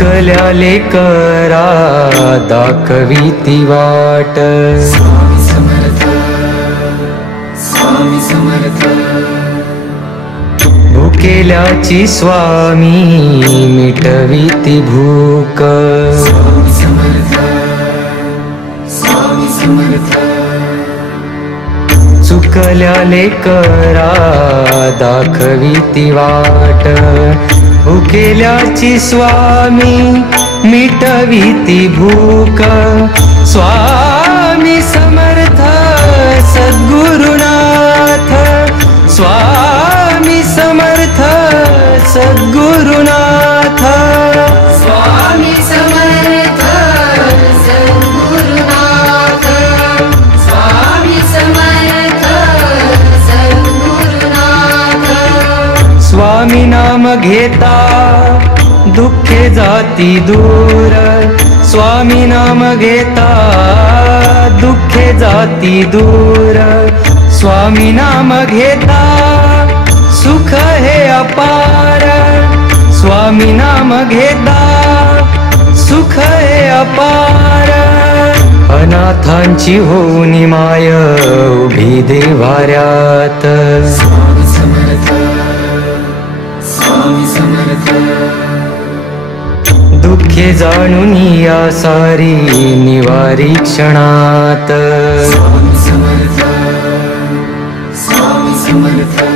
चुकल्याले करा दाखविती वाट। स्वामी समर्थ, स्वामी समर्थ। भुकेल्याची स्वामी मिटविती भूक। स्वामी समर्थ, स्वामी समर्थ। चुकल्याले करा दाखविती वाट। भुकेल्याची स्वामी मिटविती भूक। स्वामी समर्थ सद्गुरुनाथ, स्वामी समर्थ सद्गुरुनाथ। स्वामी समर्थ सद्गुरुनाथ, स्वामी समर्थ सद्गुरुनाथ। स्वामी नाम घेता दुःखे जाती दूर। स्वामी नाम घेता दुःखे जाती दूर। स्वामी नाम घेता सुख हे अपार। स्वामी नाम घेता सुख हे अपार। अनाथांची होऊनी माय उभी देवाऱ्यात। स्वामी समर्थ, स्वामी समर्थ। दुःखे जाणून या सारी निवारी क्षणात। स्वामी समर्थ, स्वामी समर्थ।